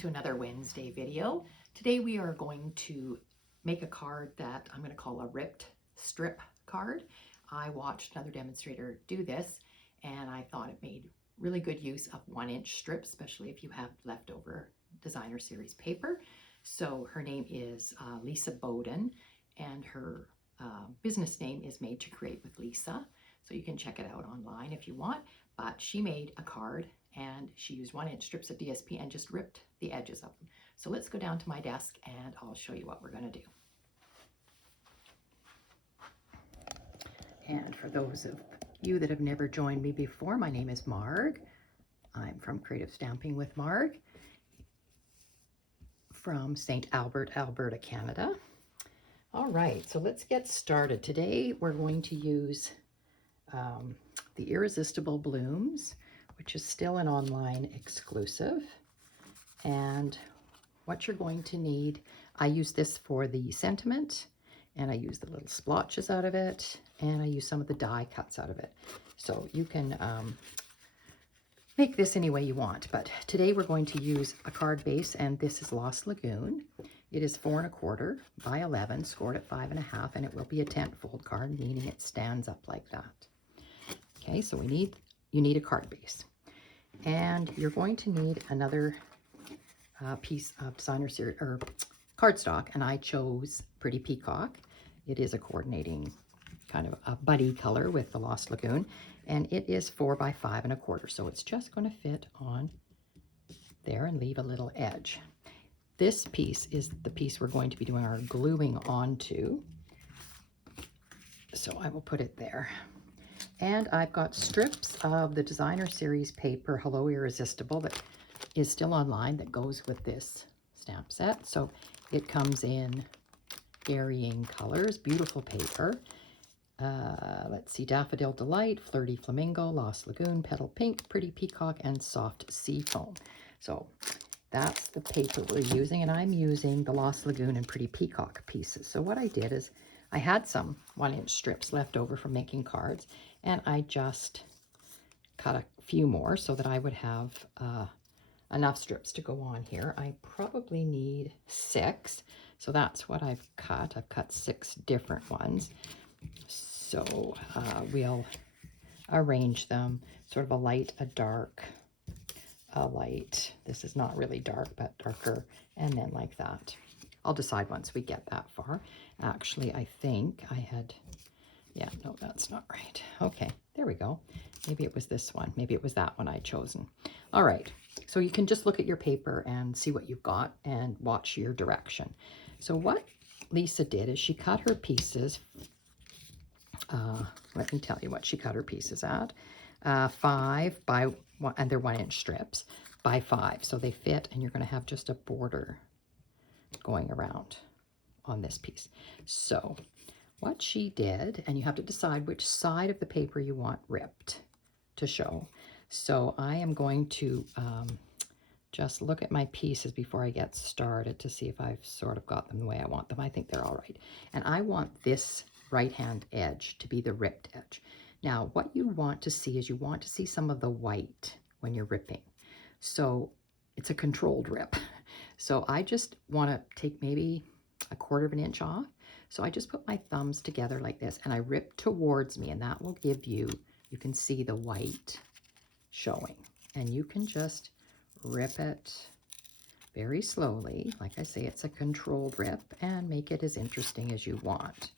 to another Wednesday video. Today we are going to make a card that I'm going to call a ripped strip card. I watched another demonstrator do this and I thought it made really good use of 1-inch strips, especially if you have leftover designer series paper. So her name is Lisa Bowden, and her business name is Made to Create with Lisa. So you can check it out online if you want, but she made a card and she used 1-inch strips of DSP and just ripped the edges of them. So let's go down to my desk and I'll show you what we're going to do. And for those of you that have never joined me before, my name is Marg. I'm from Creative Stamping with Marg from St. Albert, Alberta, Canada. All right, so let's get started. Today we're going to use the Irresistible Blooms, which is still an online exclusive. And what you're going to need, I use this for the sentiment, and I use the little splotches out of it, and I use some of the die cuts out of it. So you can make this any way you want, but today we're going to use a card base, and this is Lost Lagoon. It is 4 1/4 by 11, scored at 5 1/2, and it will be a tent fold card, meaning it stands up like that. Okay, so you need a card base, and you're going to need another piece of designer series or cardstock, and I chose Pretty Peacock. It is a coordinating kind of a buddy color with the Lost Lagoon, and it is 4 by 5 1/4, so it's just going to fit on there and leave a little edge. This piece is the piece we're going to be doing our gluing onto, so I will put it there. And I've got strips of the designer series paper Hello Irresistible that is still online that goes with this stamp set. So it comes in varying colors, beautiful paper. Let's see, Daffodil Delight, Flirty Flamingo, Lost Lagoon, Petal Pink, Pretty Peacock, and Soft Sea Foam. So that's the paper we're using, and I'm using the Lost Lagoon and Pretty Peacock pieces. So what I did is I had some 1-inch strips left over from making cards, and I just cut a few more so that I would have enough strips to go on here. I probably need 6, so that's what I've cut. I've cut 6 different ones. So we'll arrange them sort of a light, a dark, a light. This is not really dark, but darker, and then like that. I'll decide once we get that far. Actually, I think I had, yeah, no, that's not right. Okay, there we go. Maybe it was this one. Maybe it was that one I'd chosen. All right, so you can just look at your paper and see what you've got and watch your direction. So what Lisa did is she cut her pieces. Let me tell you what she cut her pieces at. 5 by 1, and they're 1-inch strips by 5. So they fit, and you're going to have just a border going around on this piece. So what she did, and you have to decide which side of the paper you want ripped to show. So I am going to just look at my pieces before I get started to see if I've sort of got them the way I want them. I think they're all right. And I want this right-hand edge to be the ripped edge. Now, what you want to see is you want to see some of the white when you're ripping. So it's a controlled rip. So I just want to take maybe 1/4 inch off. So I just put my thumbs together like this, and I rip towards me, and that will give you, you can see the white showing. And you can just rip it very slowly. Like I say, it's a controlled rip, and make it as interesting as you want.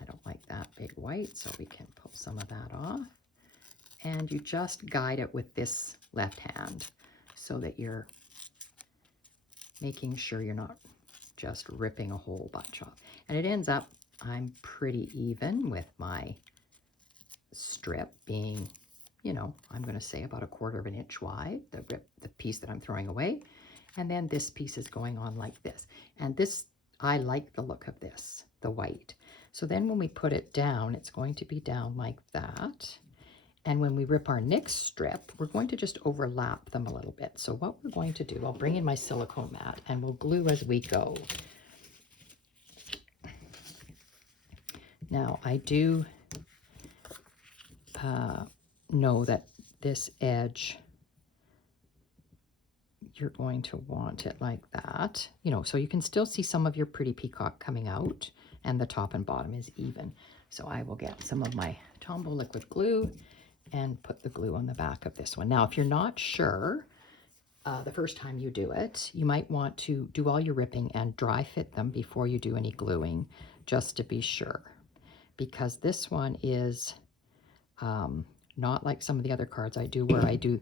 I don't like that big white, so we can pull some of that off. And you just guide it with this left hand so that you're making sure you're not just ripping a whole bunch off. And it ends up, I'm pretty even with my strip being, you know, I'm going to say about 1/4 inch wide, the piece that I'm throwing away. And then this piece is going on like this. And this, I like the look of this, the white. So then when we put it down, it's going to be down like that. And when we rip our next strip, we're going to just overlap them a little bit. So what we're going to do, I'll bring in my silicone mat and we'll glue as we go. Now, I do know that this edge, you're going to want it like that, you know, so you can still see some of your pretty peacock coming out, and the top and bottom is even. So I will get some of my Tombow liquid glue and put the glue on the back of this one. Now, if you're not sure, the first time you do it, you might want to do all your ripping and dry fit them before you do any gluing, just to be sure. Because this one is not like some of the other cards I do, where I do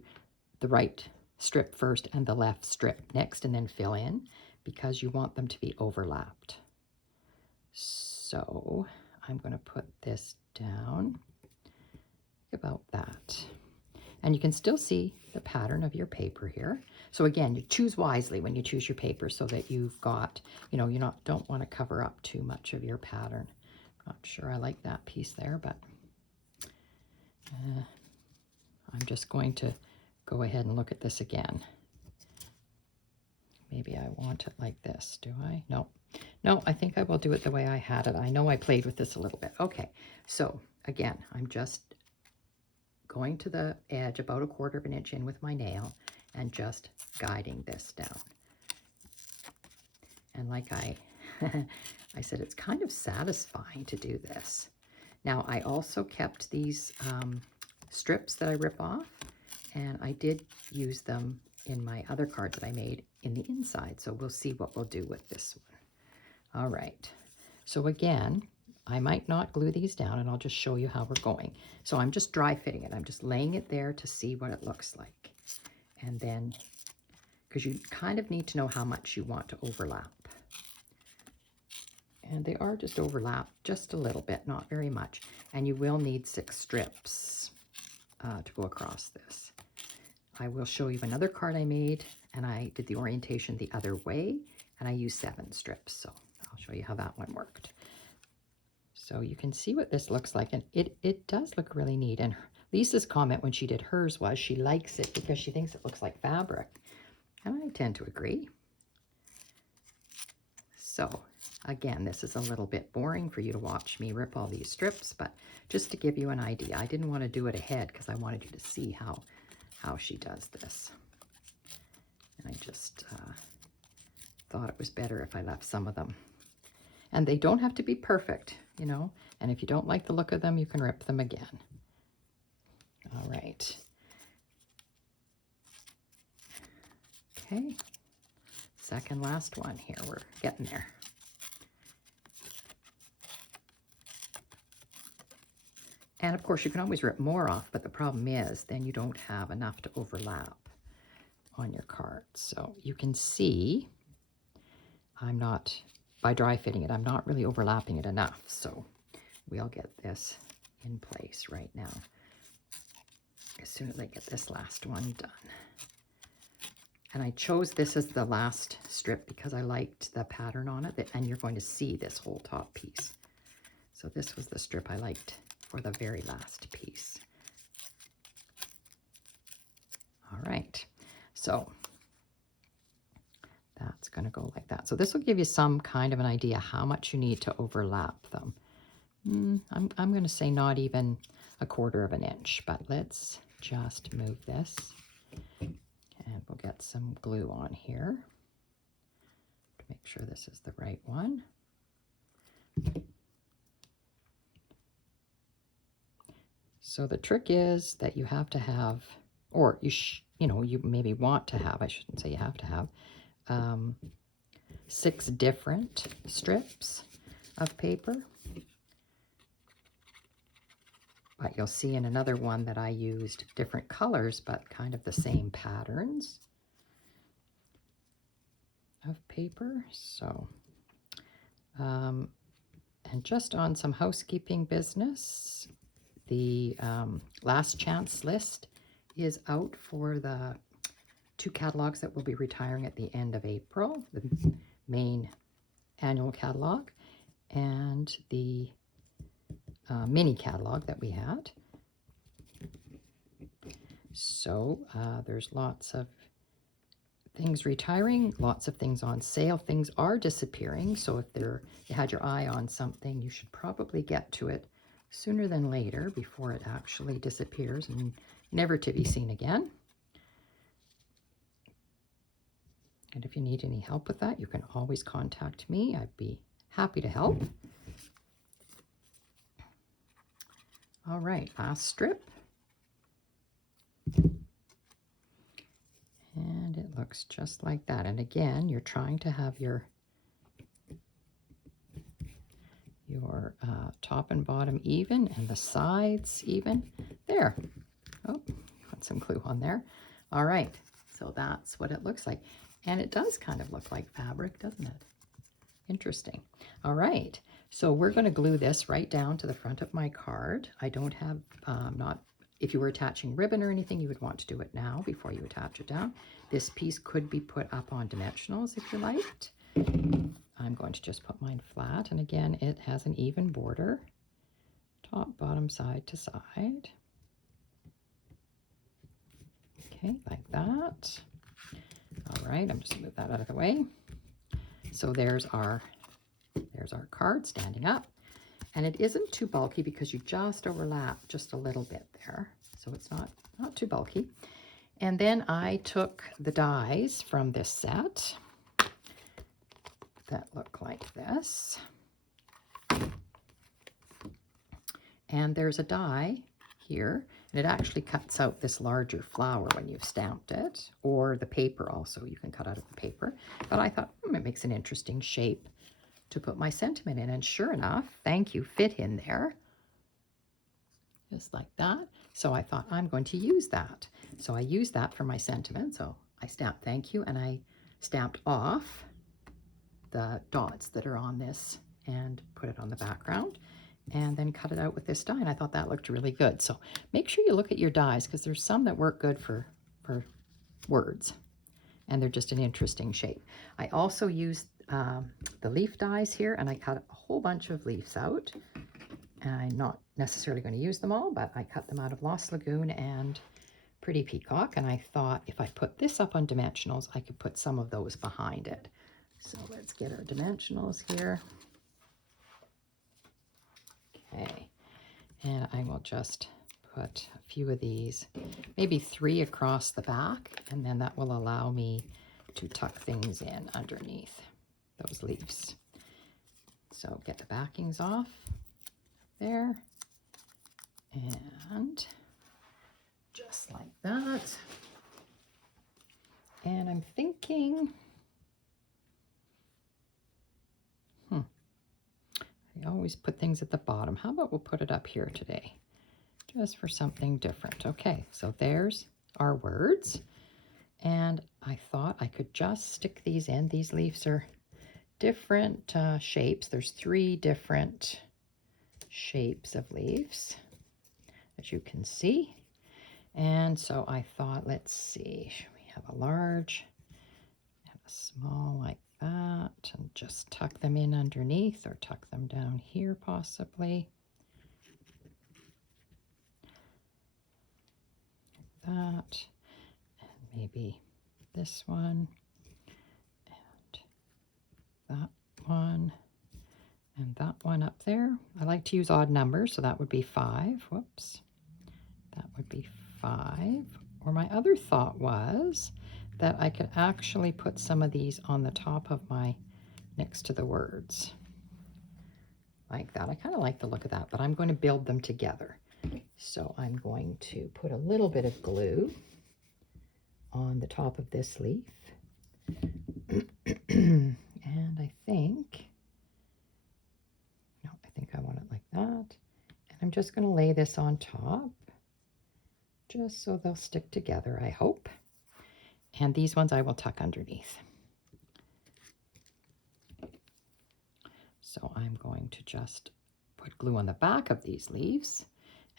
the right strip first and the left strip next and then fill in, because you want them to be overlapped. So I'm going to put this down about that. And you can still see the pattern of your paper here. So again, you choose wisely when you choose your paper, so that you've got, you know, you don't want to cover up too much of your pattern. Not sure I like that piece there, but I'm just going to go ahead and look at this again. Maybe I want it like this, do I? No. No, I think I will do it the way I had it. I know I played with this a little bit. Okay, so again, I'm just going to the edge about 1/4 of an inch in with my nail and just guiding this down. And like I said, it's kind of satisfying to do this. Now, I also kept these strips that I rip off, and I did use them in my other cards that I made in the inside. So we'll see what we'll do with this one. All right. So again, I might not glue these down, and I'll just show you how we're going. So I'm just dry fitting it. I'm just laying it there to see what it looks like. And then, because you kind of need to know how much you want to overlap. And they are just overlapped just a little bit, not very much. And you will need 6 strips to go across this. I will show you another card I made, and I did the orientation the other way, and I used 7 strips. So I'll show you how that one worked. So you can see what this looks like, and it does look really neat. And Lisa's comment when she did hers was she likes it because she thinks it looks like fabric. And I tend to agree. So again, this is a little bit boring for you to watch me rip all these strips, but just to give you an idea, I didn't want to do it ahead because I wanted you to see how she does this. And I just thought it was better if I left some of them. And they don't have to be perfect, you know, and if you don't like the look of them, you can rip them again. All right. Okay. Second last one here. We're getting there. And of course, you can always rip more off, but the problem is then you don't have enough to overlap on your card. So you can see I'm not, by dry fitting it, I'm not really overlapping it enough. So we'll get this in place right now as soon as I get this last one done. And I chose this as the last strip because I liked the pattern on it, and you're going to see this whole top piece. So this was the strip I liked for the very last piece. All right, so that's going to go like that. So this will give you some kind of an idea how much you need to overlap them. I'm going to say not even 1/4 of an inch, but let's just move this. And we'll get some glue on here to make sure this is the right one. So the trick is that you have to have, or you know, you maybe want to have, I shouldn't say you have to have, 6 different strips of paper. But you'll see in another one that I used different colors, but kind of the same patterns of paper. So, and just on some housekeeping business, the last chance list is out for the 2 catalogs that will be retiring at the end of April, the main annual catalog and the mini catalog that we had. So there's lots of things retiring, lots of things on sale. Things are disappearing, so if you had your eye on something, you should probably get to it sooner than later before it actually disappears and never to be seen again. And if you need any help with that, you can always contact me. I'd be happy to help. All right, last strip. And it looks just like that. And again, you're trying to have your top and bottom even and the sides even. There. Oh, got some glue on there. All right, so that's what it looks like. And it does kind of look like fabric, doesn't it? Interesting. All right, so we're going to glue this right down to the front of my card. I don't have, if you were attaching ribbon or anything, you would want to do it now before you attach it down. This piece could be put up on dimensionals if you liked. I'm going to just put mine flat, and again, it has an even border, top, bottom, side to side. Okay, like that. All right, I'm just gonna move that out of the way. So there's our card standing up, and it isn't too bulky because you just overlap just a little bit there, so it's not too bulky. And then I took the dies from this set that look like this, and there's a die here, and it actually cuts out this larger flower when you've stamped it, or the paper also, you can cut out of the paper. But I thought, it makes an interesting shape to put my sentiment in, and sure enough, thank you fit in there, just like that. So I thought, I'm going to use that. So I used that for my sentiment. So I stamped thank you, and I stamped off the dots that are on this and put it on the background, and then cut it out with this die, and I thought that looked really good. So make sure you look at your dies, because there's some that work good for words, and they're just an interesting shape. I also used the leaf dies here, and I cut a whole bunch of leaves out, and I'm not necessarily going to use them all, but I cut them out of Lost Lagoon and Pretty Peacock, and I thought if I put this up on dimensionals, I could put some of those behind it. So let's get our dimensionals here. Okay, and I will just put a few of these, maybe 3 across the back, and then that will allow me to tuck things in underneath those leaves. So get the backings off there, and just like that. And I'm thinking, I always put things at the bottom. How about we'll put it up here today, just for something different. Okay, so there's our words. And I thought I could just stick these in. These leaves are different shapes. There's 3 different shapes of leaves, as you can see. And so I thought, let's see, we have a large and a small like that, and just tuck them in underneath, or tuck them down here possibly. Like that, and maybe this one, and that one, and that one up there. I like to use odd numbers, so that would be 5. Whoops. That would be 5. Or my other thought was that I could actually put some of these on the top of my, next to the words. Like that. I kind of like the look of that, but I'm going to build them together. So I'm going to put a little bit of glue on the top of this leaf. And I think I want it like that. And I'm just going to lay this on top, just so they'll stick together, I hope. And these ones I will tuck underneath. So I'm going to just put glue on the back of these leaves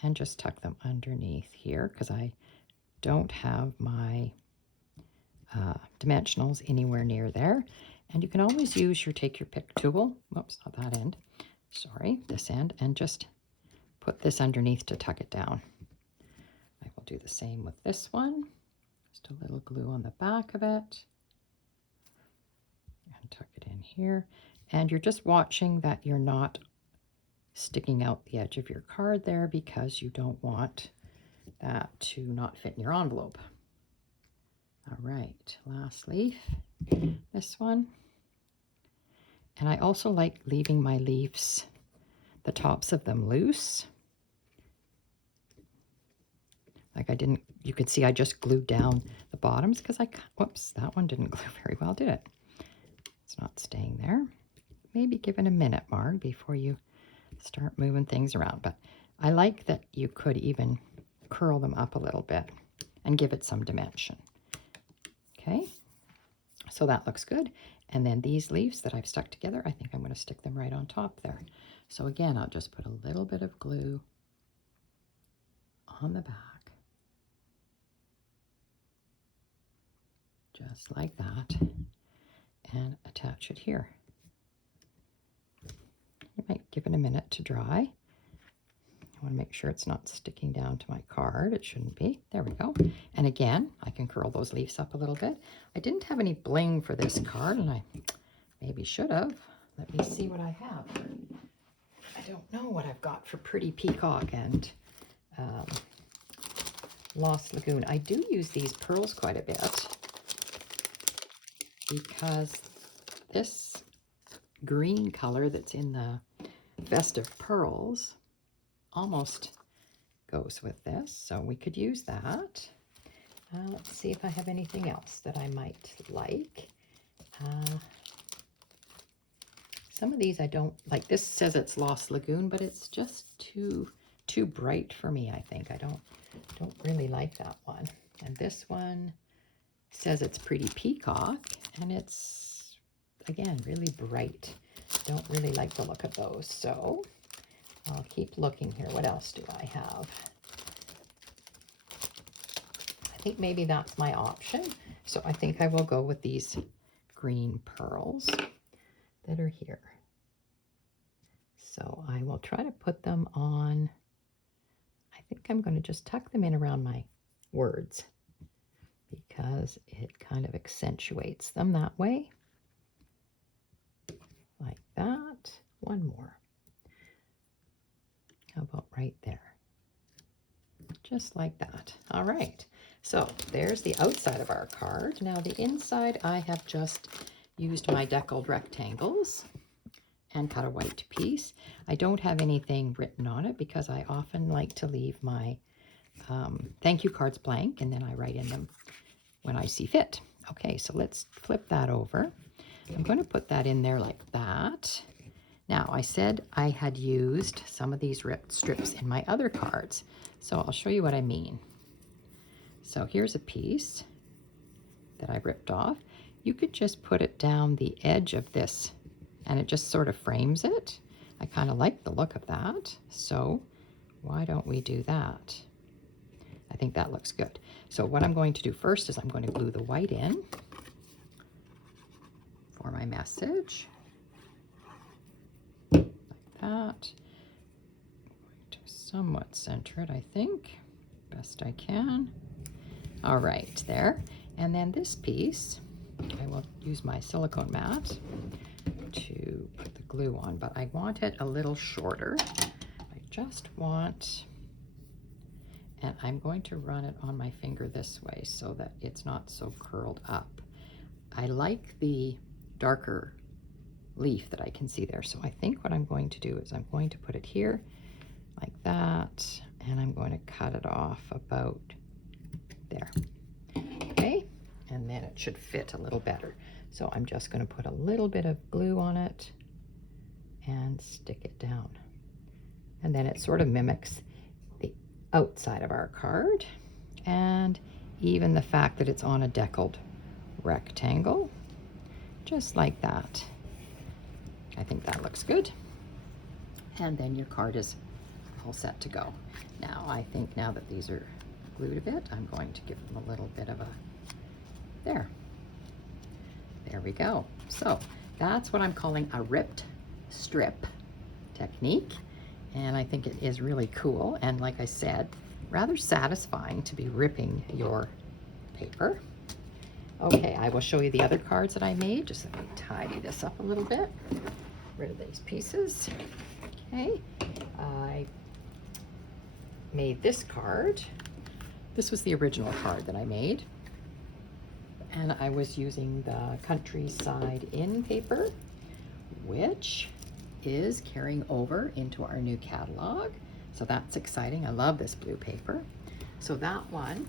and just tuck them underneath here, because I don't have my dimensionals anywhere near there. And you can always use your take your pick tool. Whoops, not that end. Sorry, this end, and just put this underneath to tuck it down. I will do the same with this one. Just a little glue on the back of it. And tuck it in here. And you're just watching that you're not sticking out the edge of your card there, because you don't want that to not fit in your envelope. All right, last leaf, this one. And I also like leaving my leaves, the tops of them, loose. Like I didn't, you can see I just glued down the bottoms because whoops, that one didn't glue very well, did it? It's not staying there. Maybe give it a minute, Marg, before you start moving things around. But I like that you could even curl them up a little bit and give it some dimension. Okay, so that looks good. And then these leaves that I've stuck together, I think I'm going to stick them right on top there. So again, I'll just put a little bit of glue on the back, just like that, and attach it here. You might give it a minute to dry. I want to make sure it's not sticking down to my card. It shouldn't be. There we go. And again, I can curl those leaves up a little bit. I didn't have any bling for this card, and I maybe should have. Let me see what I have. I don't know what I've got for Pretty Peacock and Lost Lagoon. I do use these pearls quite a bit because this green color that's in the Festive Pearls almost goes with this, so we could use that. Let's see if I have anything else that I might like. Some of these I don't like. This says it's Lost Lagoon, but it's just too bright for me, I think. I don't really like that one. And this one says it's Pretty Peacock, and it's, again, really bright. Don't really like the look of those, so I'll keep looking here. What else do I have? I think maybe that's my option. So I think I will go with these green pearls that are here. So I will try to put them on. I think I'm going to just tuck them in around my words because it kind of accentuates them that way. Like that. One more. How about right there? Just like that. All right. So there's the outside of our card. Now the inside, I have just used my deckled rectangles and cut a white piece. I don't have anything written on it because I often like to leave my thank you cards blank, and then I write in them when I see fit. Okay, so let's flip that over. I'm going to put that in there like that. Now, I said I had used some of these ripped strips in my other cards, so I'll show you what I mean. So here's a piece that I ripped off. You could just put it down the edge of this, and it just sort of frames it. I kind of like the look of that, so why don't we do that? I think that looks good. So what I'm going to do first is I'm going to glue the white in for my message. Like that. I'm going to somewhat center it, I think, best I can. All right, there. And then this piece, I will use my silicone mat to put the glue on, but I want it a little shorter. I just want, and I'm going to run it on my finger this way so that it's not so curled up. I like the darker leaf that I can see there. So I think what I'm going to do is I'm going to put it here like that, and I'm going to cut it off about there. Okay, and then it should fit a little better. So I'm just going to put a little bit of glue on it and stick it down. And then it sort of mimics the outside of our card, and even the fact that it's on a deckled rectangle, just like that. I think that looks good. And then your card is all set to go. Now, I think now that these are glued a bit, I'm going to give them a little bit of a, there we go. So that's what I'm calling a ripped strip technique. And I think it is really cool. And like I said, rather satisfying to be ripping your paper. Okay, I will show you the other cards that I made. Just let me tidy this up a little bit. Rid of these pieces. Okay, I made this card. This was the original card that I made. And I was using the Countryside Inn paper, which is carrying over into our new catalog. So that's exciting. I love this blue paper. So that one,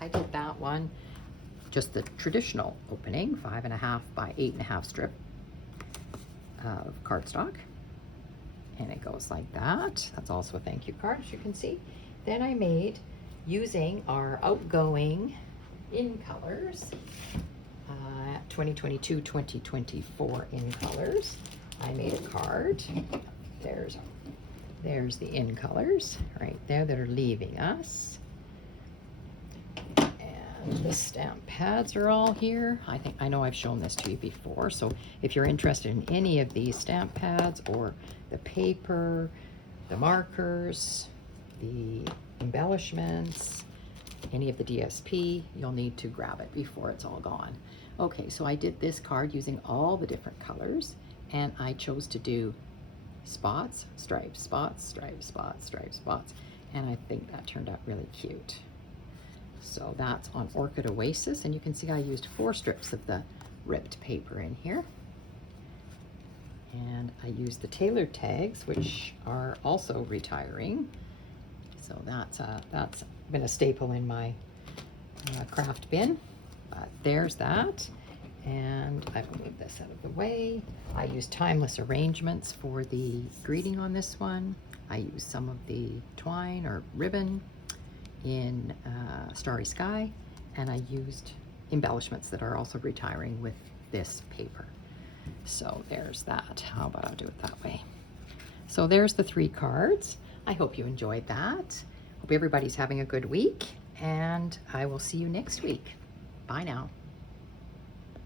I did that one, just the traditional opening, 5.5 by 8.5 strip of cardstock. And it goes like that. That's also a thank you card, as you can see. Then I made, using our outgoing in colors, 2022-2024 in colors, I made a card. There's the in colors right there that are leaving us. And the stamp pads are all here. I know I've shown this to you before, so if you're interested in any of these stamp pads or the paper, the markers, the embellishments, any of the DSP, you'll need to grab it before it's all gone. Okay, so I did this card using all the different colors, and I chose to do spots, stripes, spots, stripes, spots, stripes, spots, and I think that turned out really cute. So that's on Orchid Oasis, and you can see I used 4 strips of the ripped paper in here. And I used the tailored tags, which are also retiring. So that's been a staple in my craft bin. But there's that. And I will move this out of the way. I used timeless arrangements for the greeting on this one. I used some of the twine or ribbon in Starry Sky, and I used embellishments that are also retiring with this paper. So there's that. How about I'll do it that way? So there's the 3 cards. I hope you enjoyed that. Hope everybody's having a good week, and I will see you next week. Bye now.